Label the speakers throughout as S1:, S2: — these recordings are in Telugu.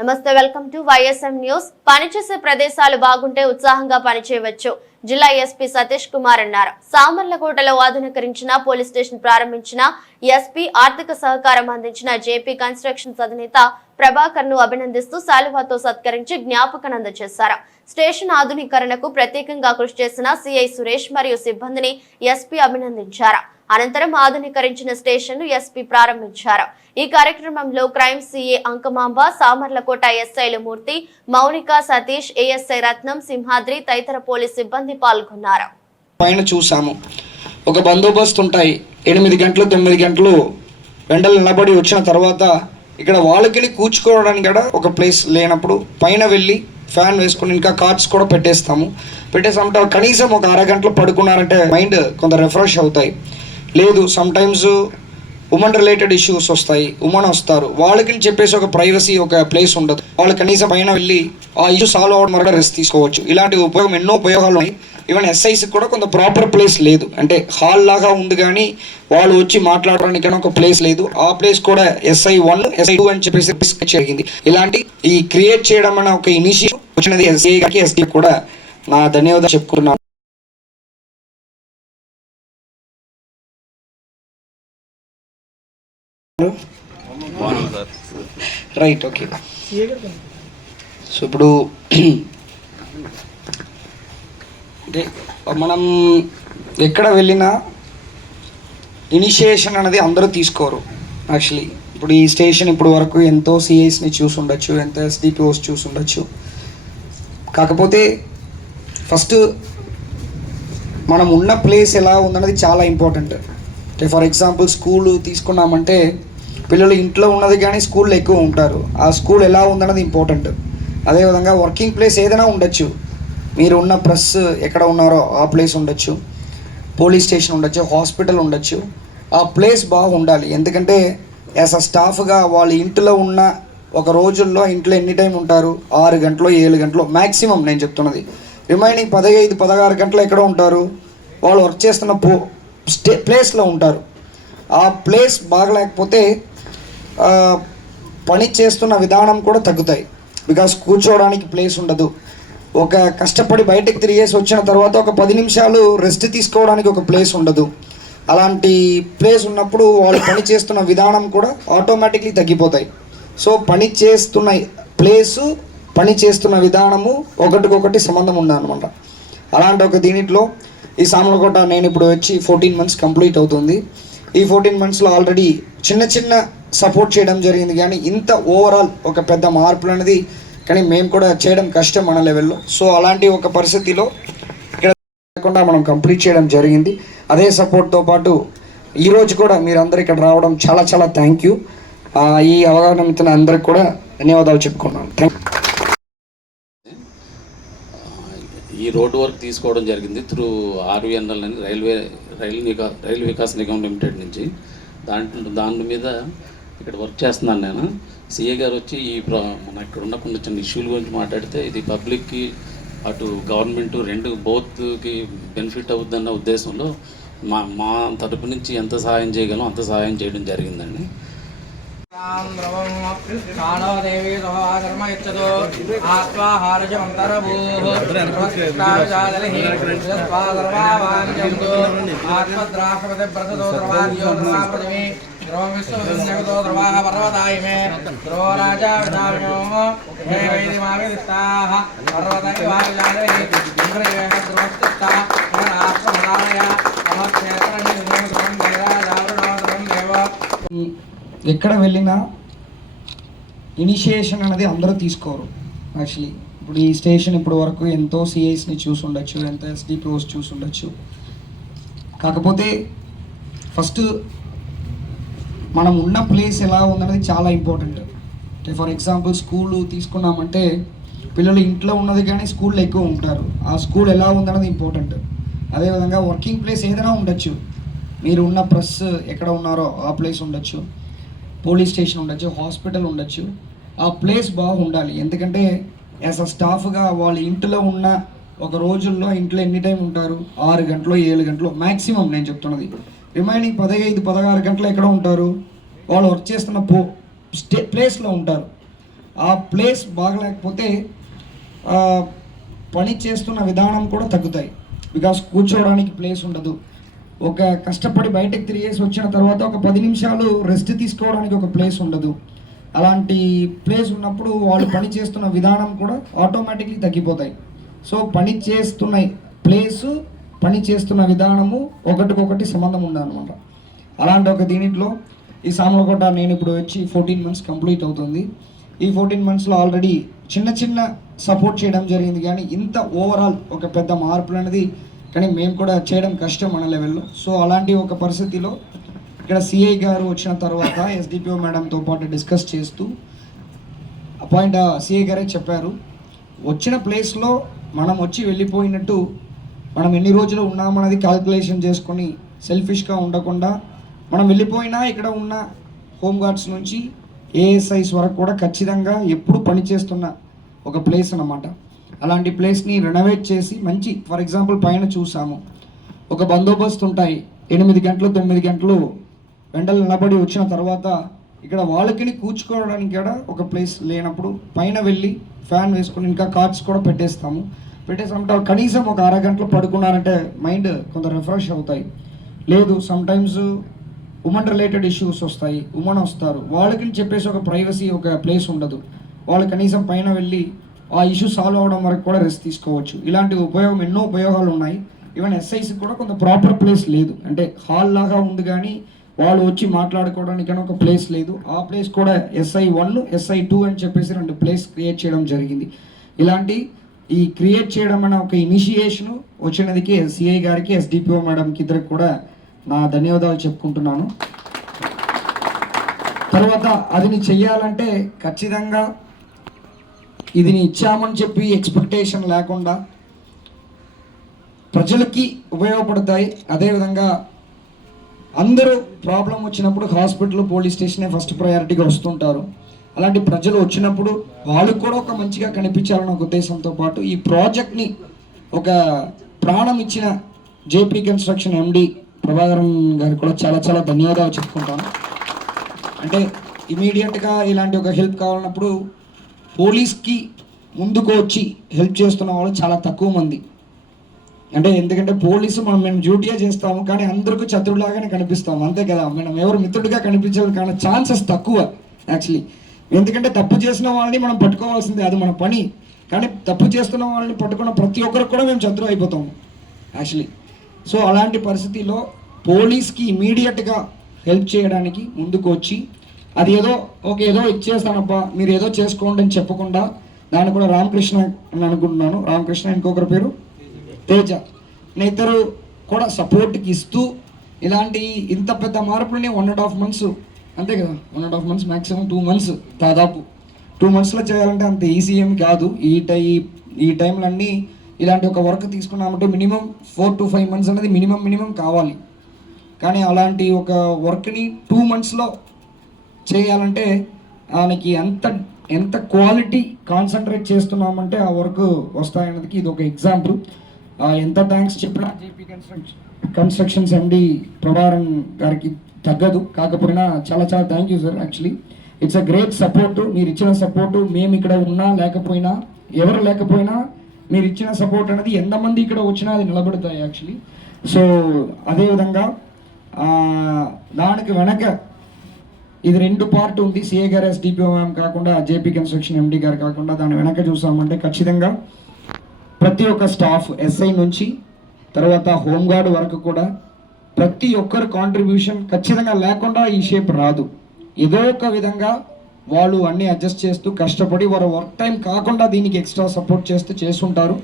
S1: నమస్తే వెల్కమ్ టు వైఎస్ఎం న్యూస్. పనిచేసే ప్రదేశాలు బాగుంటే ఉత్సాహంగా పనిచేయవచ్చు జిల్లా ఎస్పీ సతీష్ కుమార్ అన్నారు. సామర్లకోటలో ఆధునీకరించిన పోలీస్ స్టేషన్ ప్రారంభించిన ఎస్పీ ఆర్థిక సహకారం అందించిన జేపీ కన్స్ట్రక్షన్స్ అధినేత ప్రభాకర్ను అభినందిస్తూ శాలువాతో సత్కరించి జ్ఞాపకం అందజేశారు స్టేషన్ ఆధునీకరణకు ప్రత్యేకంగా కృషి చేసిన సిఐ సురేష్ మరియు సిబ్బందిని ఎస్పీ అభినందించారు. అనంతరం ఆధునీకరించిన స్టేషన్ను ఎస్పీ ప్రారంభించారు. ఈ కార్యక్రమంలో క్రైమ్ సీఏ అంకమాంబ సామర్లకోట ఎస్ఐలు మూర్తి మౌనిక సతీష్ ఏఎస్ఐ రత్నం సింహాద్రి తదితర పోలీస్ సిబ్బంది పాల్గొన్నారు.
S2: పైన చూసాము ఒక బందోబస్తు ఉంటాయి. ఎనిమిది గంటలు తొమ్మిది గంటలు వెంటలు నిలబడి వచ్చిన తర్వాత ఇక్కడ వాళ్ళకి కూర్చుకోవడానికి కూడా ఒక ప్లేస్ లేనప్పుడు పైన వెళ్ళి ఫ్యాన్ వేసుకుని ఇంకా కార్డ్స్ కూడా పెట్టేస్తాము. పెట్టేసామంటే కనీసం ఒక అరగంటలో పడుకున్నారంటే మైండ్ కొంత రిఫ్రెష్ అవుతాయి. లేదు సమ్టైమ్స్ ఉమెన్ రిలేటెడ్ ఇష్యూస్ వస్తాయి ఉమెన్ వస్తారు. వాళ్ళకి చెప్పేసి ఒక ప్రైవసీ ఒక ప్లేస్ ఉండదు. వాళ్ళు కనీసం పైన వెళ్ళి ఆ ఇష్యూ సాల్వ్ అవ్వడం వరకు రెస్ట్ తీసుకోవచ్చు. ఇలాంటి ఉపయోగం ఎన్నో ఉపయోగాలు ఉన్నాయి. ఈవెన్ ఎస్ఐసి కూడా కొంత ప్రాపర్ ప్లేస్ లేదు. అంటే హాల్ లాగా ఉంది కానీ వాళ్ళు వచ్చి మాట్లాడడానికి ఒక ప్లేస్ లేదు. ఆ ప్లేస్ కూడా ఎస్ఐ వన్ ఎస్ఐ టూ అని చెప్పేసి డిస్కస్ జరిగింది. ఇలాంటి ఈ క్రియేట్ చేయడం అనే ఒక ఇనిషియేటివ్ వచ్చినది ఎస్ఐ గారికి ఎస్ఐ కూడా నా ధన్యవాదాలు చెప్పుకున్నాను రైట్ ఓకే. సో ఇప్పుడు అంటే మనం ఎక్కడ వెళ్ళినా ఇనిషియేషన్ అనేది అందరూ తీసుకోరు యాక్చువల్లీ. ఇప్పుడు ఈ స్టేషన్ ఇప్పుడు వరకు ఎంతో సిఐస్ని చూసి ఉండొచ్చు ఎంతో ఎస్డిపిఓస్ చూసి ఉండొచ్చు. కాకపోతే ఫస్ట్ మనం ఉన్న ప్లేస్ ఎలా ఉందన్నది చాలా ఇంపార్టెంట్. అంటే ఫర్ ఎగ్జాంపుల్ స్కూల్ తీసుకున్నామంటే పిల్లలు ఇంట్లో ఉన్నది కానీ స్కూల్లో ఎక్కువ ఉంటారు. ఆ స్కూల్ ఎలా ఉందన్నది ఇంపార్టెంట్ అదేవిధంగా వర్కింగ్ ప్లేస్ ఏదైనా ఉండొచ్చు. మీరు ఉన్న ప్రెస్ ఎక్కడ ఉన్నారో ఆ ప్లేస్ ఉండొచ్చు. పోలీస్ స్టేషన్ ఉండొచ్చు హాస్పిటల్ ఉండొచ్చు. ఆ ప్లేస్ బాగుండాలి. ఎందుకంటే యాజ్ అ స్టాఫ్గా వాళ్ళ ఇంట్లో ఉన్న ఒక రోజుల్లో ఇంట్లో ఎన్ని టైం ఉంటారు? ఆరు గంటలు ఏడు గంటలు మ్యాక్సిమం నేను చెప్తున్నది. రిమైనింగ్ పదహైదు పదహారు గంటలు ఎక్కడ ఉంటారు? వాళ్ళు వర్క్ చేస్తున్న పో స్టే ప్లేస్లో ఉంటారు. ఆ ప్లేస్ బాగలేకపోతే పని చేస్తున్న విధానం కూడా తగ్గుతాయి. బికాస్ కూర్చోవడానికి ప్లేస్ ఉండదు. ఒక కష్టపడి బయటకు తిరిగేసి వచ్చిన తర్వాత ఒక పది నిమిషాలు రెస్ట్ తీసుకోవడానికి ఒక ప్లేస్ ఉండదు. అలాంటి ప్లేస్ ఉన్నప్పుడు వాళ్ళు పని చేస్తున్న విధానం కూడా ఆటోమేటిక్లీ తగ్గిపోతాయి. సో పని చేస్తున్న ప్లేసు పని చేస్తున్న విధానము ఒకటికొకటి సంబంధం ఉందన్నమాట. అలాంటి ఒక దీనిట్లో ఈ సామలకోట నేను ఇప్పుడు వచ్చి ఫోర్టీన్ మంత్స్ కంప్లీట్ అవుతుంది. ఈ ఫోర్టీన్ మంత్స్లో ఆల్రెడీ చిన్న చిన్న సపోర్ట్ చేయడం జరిగింది. కానీ ఇంత ఓవరాల్ ఒక పెద్ద మార్పులు అనేది కానీ మేము కూడా చేయడం కష్టం మన లెవెల్లో సో అలాంటి ఒక పరిస్థితిలో ఇక్కడ లేకుండా మనం కంప్లీట్ చేయడం జరిగింది. అదే సపోర్ట్తో పాటు ఈరోజు కూడా మీరందరూ ఇక్కడ రావడం చాలా చాలా థ్యాంక్ యూ ఈ అవగాహన ఇచ్చిన అందరికి కూడా ధన్యవాదాలు చెప్పుకున్నాను థ్యాంక్
S3: ఈ రోడ్డు వర్క్ తీసుకోవడం జరిగింది త్రూ ఆర్వీఎన్ఎల్ అని రైల్వే రైల్ నికా రైల్ వికాస్ నిగమ్ లిమిటెడ్ నుంచి. దాంట్లో దాని మీద ఇక్కడ వర్క్ చేస్తున్నాను నేను. సిఏ గారు వచ్చి ఈ ప్ర- మన ఇక్కడ ఉన్న కొన్ని చిన్న ఇష్యూల గురించి మాట్లాడితే ఇది పబ్లిక్కి అటు గవర్నమెంట్ రెండు బోత్కి బెనిఫిట్ అవుద్దన్న ఉద్దేశంలో మా మా తరపు నుంచి ఎంత సహాయం చేయగలం అంత సహాయం చేయడం జరిగిందండి.
S4: దేవి ఆత్మద్రాక్షపతి ప్రసదో ద్రవాద్యో ద్రవాపృథివీ పర్వతాయ మే రాజా మే వైది ఇంద్రయేణ దేవ
S2: ఎక్కడ వెళ్ళినా ఇనిషియేషన్ అనేది అందరూ తీసుకోరు యాక్చువల్లీ ఇప్పుడు ఈ స్టేషన్ ఇప్పుడు వరకు ఎంతో సిఐస్ని చూసి ఉండొచ్చు ఎంతో ఎస్డిపిఓస్ చూసి ఉండొచ్చు కాకపోతే ఫస్ట్ మనం ఉన్న ప్లేస్ ఎలా ఉందనేది చాలా ఇంపార్టెంట్ అంటే ఫర్ ఎగ్జాంపుల్ స్కూల్ తీసుకున్నామంటే పిల్లలు ఇంట్లో ఉన్నది కానీ స్కూల్లో ఎక్కువ ఉంటారు. ఆ స్కూల్ ఎలా ఉందన్నది ఇంపార్టెంట్ అదేవిధంగా వర్కింగ్ ప్లేస్ ఏదైనా ఉండొచ్చు. మీరు ఉన్న ప్రెస్ ఎక్కడ ఉన్నారో ఆ ప్లేస్ ఉండొచ్చు. పోలీస్ స్టేషన్ ఉండొచ్చు హాస్పిటల్ ఉండొచ్చు. ఆ ప్లేస్ బాగుండాలి. ఎందుకంటే యాజ్ అ స్టాఫ్గా వాళ్ళ ఇంట్లో ఉన్న ఒక రోజుల్లో ఇంట్లో ఎన్ని టైం ఉంటారు? ఆరు గంటలు ఏడు గంటలు మ్యాక్సిమం నేను చెప్తున్నది. రిమైనింగ్ పదహైదు పదహారు గంటలు ఎక్కడ ఉంటారు. వాళ్ళు వర్క్ చేస్తున్న పో స్టే ప్లేస్లో ఉంటారు. ఆ ప్లేస్ బాగలేకపోతే పని చేస్తున్న విధానం కూడా తగ్గుతాయి. బికాస్ కూర్చోవడానికి ప్లేస్ ఉండదు. ఒక కష్టపడి బయటకు తిరిగేసి వచ్చిన తర్వాత ఒక పది నిమిషాలు రెస్ట్ తీసుకోవడానికి ఒక ప్లేస్ ఉండదు. అలాంటి ప్లేస్ ఉన్నప్పుడు వాళ్ళు పని చేస్తున్న విధానం కూడా ఆటోమేటిక్లీ తగ్గిపోతాయి. సో పని చేస్తున్న ప్లేసు పని చేస్తున్న విధానము ఒకటికొకటి సంబంధం ఉందన్నమాట. అలాంటి ఒక దీనిట్లో ఈ సామలకోట నేను ఇప్పుడు వచ్చి ఫోర్టీన్ మంత్స్ కంప్లీట్ అవుతుంది. ఈ ఫోర్టీన్ మంత్స్లో ఆల్రెడీ చిన్న చిన్న సపోర్ట్ చేయడం జరిగింది. కానీ ఇంత ఓవరాల్ ఒక పెద్ద మార్పులు అనేది కానీ మేము కూడా చేయడం కష్టం మన లెవెల్లో సో అలాంటి ఒక పరిస్థితిలో ఇక్కడ సిఐ గారు వచ్చిన తర్వాత ఎస్డిపిఓ మేడంతో పాటు డిస్కస్ చేస్తూ అపాయింట్ సిఐ గారే చెప్పారు. వచ్చిన ప్లేస్లో మనం వచ్చి వెళ్ళిపోయినట్టు మనం ఎన్ని రోజులు ఉన్నామన్నది క్యాల్కులేషన్ చేసుకొని సెల్ఫిష్గా ఉండకుండా మనం వెళ్ళిపోయినా ఇక్కడ ఉన్న హోమ్ గార్డ్స్ నుంచి ఏఎస్ఐస్ వరకు కూడా ఖచ్చితంగా ఎప్పుడు పనిచేస్తున్న ఒక ప్లేస్ అన్నమాట. అలాంటి ప్లేస్ని రెనోవేట్ చేసి మంచి ఫర్ ఎగ్జాంపుల్ పైన చూసాము. ఒక బందోబస్తు ఉంటాయి. ఎనిమిది గంటలు తొమ్మిది గంటలు వెంటలు నిలబడి వచ్చిన తర్వాత ఇక్కడ వాళ్ళకిని కూర్చుకోవడానికి కూడా ఒక ప్లేస్ లేనప్పుడు పైన వెళ్ళి ఫ్యాన్ వేసుకొని ఇంకా కార్డ్స్ కూడా పెట్టేస్తాము. పెట్టేసామంటే కనీసం ఒక అరగంటలో పడుకున్నారంటే మైండ్ కొంత రిఫ్రెష్ అవుతాయి. లేదు సమ్టైమ్స్ ఉమెన్ రిలేటెడ్ ఇష్యూస్ వస్తాయి. ఉమెన్ వస్తారు. వాళ్ళకి చెప్పేసి ఒక ప్రైవసీ ఒక ప్లేస్ ఉండదు. వాళ్ళు కనీసం పైన వెళ్ళి ఆ ఇష్యూ సాల్వ్ అవడం వరకు కూడా రెస్ట్ తీసుకోవచ్చు. ఇలాంటి ఉపయోగం ఎన్నో ఉపయోగాలు ఉన్నాయి. ఈవెన్ ఎస్ఐసి కూడా కొంత ప్రాపర్ ప్లేస్ లేదు. అంటే హాల్ లాగా ఉంది కానీ వాళ్ళు వచ్చి మాట్లాడుకోవడానికైనా ఒక ప్లేస్ లేదు. ఆ ప్లేస్ కూడా ఎస్ఐ వన్ ఎస్ఐ టూ అని చెప్పేసి రెండు ప్లేస్ క్రియేట్ చేయడం జరిగింది. ఇలాంటి ఈ క్రియేట్ చేయడం అనే ఒక ఇనిషియేషన్ వచ్చినదికి సిఐ గారికి ఎస్డిపిఓ మేడంకి ఇద్దరికి కూడా నా ధన్యవాదాలు చెప్పుకుంటున్నాను. తర్వాత అదిని చెయ్యాలంటే ఖచ్చితంగా ఇది ఇచ్చామని చెప్పి ఎక్స్పెక్టేషన్ లేకుండా ప్రజలకి ఉపయోగపడతాయి. అదేవిధంగా అందరూ ప్రాబ్లం వచ్చినప్పుడు హాస్పిటల్ పోలీస్ స్టేషనే ఫస్ట్ ప్రయారిటీగా వస్తుంటారు. అలాంటి ప్రజలు వచ్చినప్పుడు వాళ్ళకు కూడా ఒక మంచిగా కనిపించాలన్న ఒక ఉద్దేశంతో పాటు ఈ ప్రాజెక్ట్ని ఒక ప్రాణం ఇచ్చిన జేపీ కన్స్ట్రక్షన్ ఎండి ప్రభాకరన్ గారికి కూడా చాలా చాలా ధన్యవాదాలు చెప్పుకుంటాను. అంటే ఇమీడియట్గా ఇలాంటి ఒక హెల్ప్ కావాలన్నప్పుడు పోలీస్కి ముందుకు వచ్చి హెల్ప్ చేస్తున్న వాళ్ళు చాలా తక్కువ మంది. అంటే ఎందుకంటే పోలీసు మనం మేము డ్యూటీయే చేస్తాము కానీ అందరికీ శత్రువులాగానే కనిపిస్తాము. అంతే కదా? మనం ఎవరు మిత్రుడిగా కనిపించేది కానీ ఛాన్సెస్ తక్కువ యాక్చువల్లీ ఎందుకంటే తప్పు చేసిన వాళ్ళని మనం పట్టుకోవాల్సిందే అది మన పని. కానీ తప్పు చేస్తున్న వాళ్ళని పట్టుకున్న ప్రతి ఒక్కరికి కూడా మేము శత్రు అయిపోతాము యాక్చువల్లీ సో అలాంటి పరిస్థితిలో పోలీస్కి ఇమీడియట్గా హెల్ప్ చేయడానికి ముందుకు వచ్చి అది ఏదో ఓకే ఏదో ఇచ్చేస్తానబ్బా మీరు ఏదో చేసుకోండి అని చెప్పకుండా దాన్ని కూడా రామకృష్ణ అని అనుకుంటున్నాను. రామకృష్ణ ఇంకొకరి పేరు? తేజ. నా ఇద్దరు కూడా సపోర్ట్కి ఇస్తూ ఇలాంటి ఇంత పెద్ద మార్పులని వన్ అండ్ హాఫ్ మంత్స్ అంతే కదా? One and half months maximum two months దాదాపు. టూ మంత్స్లో చేయాలంటే అంత ఈజీ ఏం కాదు. ఈ టై ఈ టైంలో అన్నీ ఇలాంటి ఒక వర్క్ తీసుకున్నామంటే minimum four to five months అనేది మినిమం మినిమం కావాలి. కానీ అలాంటి ఒక వర్క్ని టూ మంత్స్లో చేయాలంటే ఆయనకి ఎంత ఎంత క్వాలిటీ కాన్సన్ట్రేట్ చేస్తున్నామంటే ఆ వర్క్ వస్తాయన్నదికి ఇది ఒక ఎగ్జాంపుల్ ఎంత థ్యాంక్స్ చెప్పినా JP construction constructions MD Prabharam గారికి తగ్గదు. కాకపోయినా చాలా చాలా thank you sir actually it's a great support మీరు ఇచ్చిన సపోర్టు మేము ఇక్కడ ఉన్నా లేకపోయినా ఎవరు లేకపోయినా మీరు ఇచ్చిన సపోర్ట్ అనేది ఎంతమంది ఇక్కడ వచ్చినా అది నిలబడతాయి యాక్చువల్లీ సో అదేవిధంగా దానికి వెనక ఇది రెండు పార్ట్ ఉంది. సిఏ గారు ఎస్డిపిఓ మ్యామ్ కాకుండా జేపీ కన్స్ట్రక్షన్ ఎండి గారు కాకుండా దాని వెనక చూసామంటే ఖచ్చితంగా ప్రతి ఒక్క స్టాఫ్ ఎస్ఐ నుంచి తర్వాత హోంగార్డ్ వరకు కూడా ప్రతి ఒక్కరు కాంట్రిబ్యూషన్ ఖచ్చితంగా లేకుండా ఈ షేప్ రాదు. ఏదో ఒక విధంగా వాళ్ళు అన్నీ అడ్జస్ట్ చేస్తూ కష్టపడి వారు వర్క్ టైం కాకుండా దీనికి ఎక్స్ట్రా సపోర్ట్ చేస్తూ చేస్తుంటారు.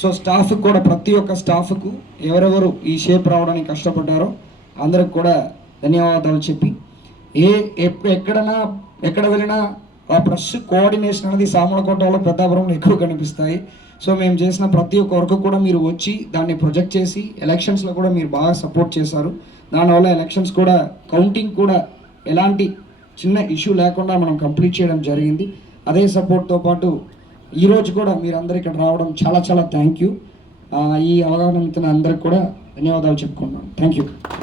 S2: సో స్టాఫ్ కూడా ప్రతి ఒక్క స్టాఫ్కు ఎవరెవరు ఈ షేప్ రావడానికి కష్టపడ్డారో అందరికి కూడా ధన్యవాదాలు చెప్పి ఏ ఎప్పుడు ఎక్కడైనా ఎక్కడ వెళ్ళినా ఆ ప్రెస్ కోఆర్డినేషన్ అనేది సామలకోటలో పెద్దాపురంలో ఎక్కువ కనిపిస్తాయి. సో మేము చేసిన ప్రతి ఒక్క వర్క్ కూడా మీరు వచ్చి దాన్ని ప్రొజెక్ట్ చేసి ఎలక్షన్స్లో కూడా మీరు బాగా సపోర్ట్ చేశారు. దానివల్ల ఎలక్షన్స్ కూడా కౌంటింగ్ కూడా ఎలాంటి చిన్న ఇష్యూ లేకుండా మనం కంప్లీట్ చేయడం జరిగింది. అదే సపోర్ట్తో పాటు ఈరోజు కూడా మీరు ఇక్కడ రావడం చాలా చాలా థ్యాంక్ యూ ఈ అవగాహన అందరికి కూడా ధన్యవాదాలు చెప్పుకుంటున్నాను. Thank you